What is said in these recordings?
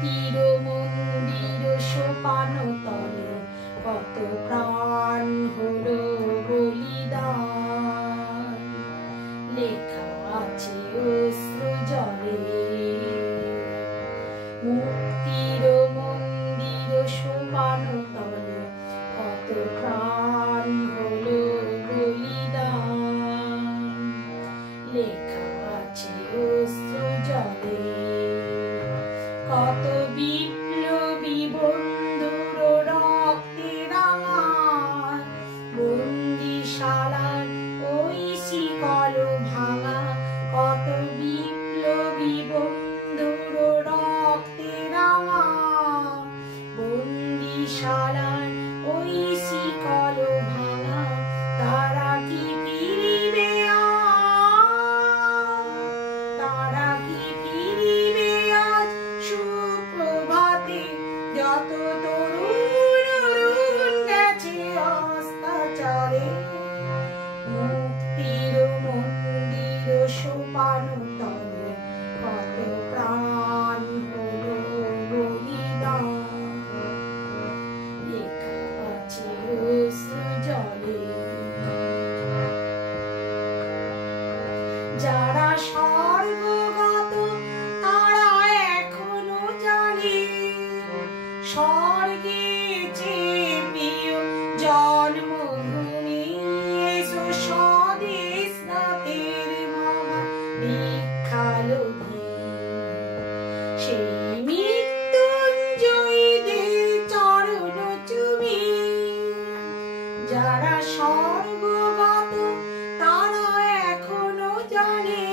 মুক্তির মন্দির সোপান তলে কত প্রাণ হলো বলিদান, লেখা আছে অশ্রু জলে। মুক্তির মন্দির সোপান তলে কত প্রাণ হলো বলিদান, লেখা আছে অশ্রু জলে। কত বিপ্লবী বন্ধুর রক্তে রাঙা বন্দিশালার ওই শিকল ভাঙা, কত বিপ্লবী বন্ধুর রক্তে রাঙা বন্দিশালার ওই শিকল ভাঙা, তারা কি ফিরিবে তারা কি ফিরিবে আজ সুপ্রভাতে, যত তরুণ অরুণ গেছে অস্তাচলে। মুক্তির মন্দির সোপান তলে কত প্রাণ হলো বলিদান, লেখা আছে অশ্রু জলে। যারা স্বর্গগত তারা এখনো জানে স্বর্গে চেয়ে প্রিয় জন্মভূমি। এসো স্বদেশ নাথের মহা দীক্ষালোভী, সেই মৃত্যুঞ্জয়ীদের চরণ চুমি। যারা স্বর্গগত তারা এখনো জানে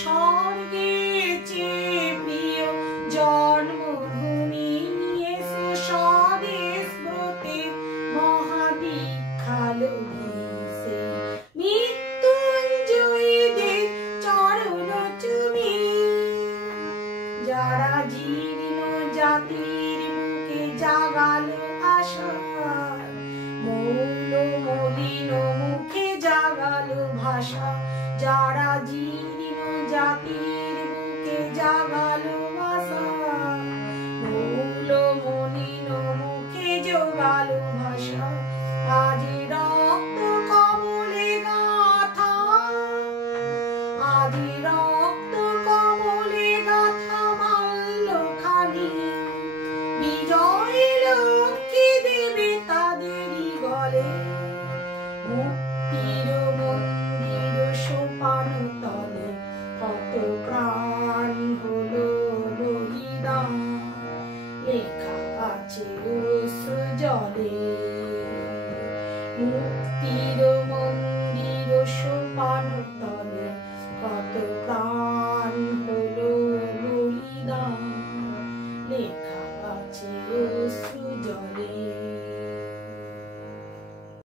স্বর্গে চেয়ে প্রিয় জন্মভূমি। এসো স্বদেশ ব্রতের মহাদীক্ষালোভী, সেই মৃত্যুঞ্জয়ীদের চরণ চুমি। যারা জীর্ণ জাতির মুখে জাগালো আশা, মৌল মলিন মুখে জাগালো ভাষা। যারা জীর্ণ জাতির মুখে জাগালো ভাষা, মৌল মলিন মুখে জোগালো ভাষা। আজ রক্ত কমলে গাথা, আজ রক্ত কমলে গাথা মাল্য খানি, বিজয় লক্ষ্মী দেবে তাদেরই গলে। মুক্তির মন্দির সোপান তলে কত প্রাণ হলো বলিদান, লেখা আছে অশ্রু জলে। মুক্তির মন্দির সোপান তলে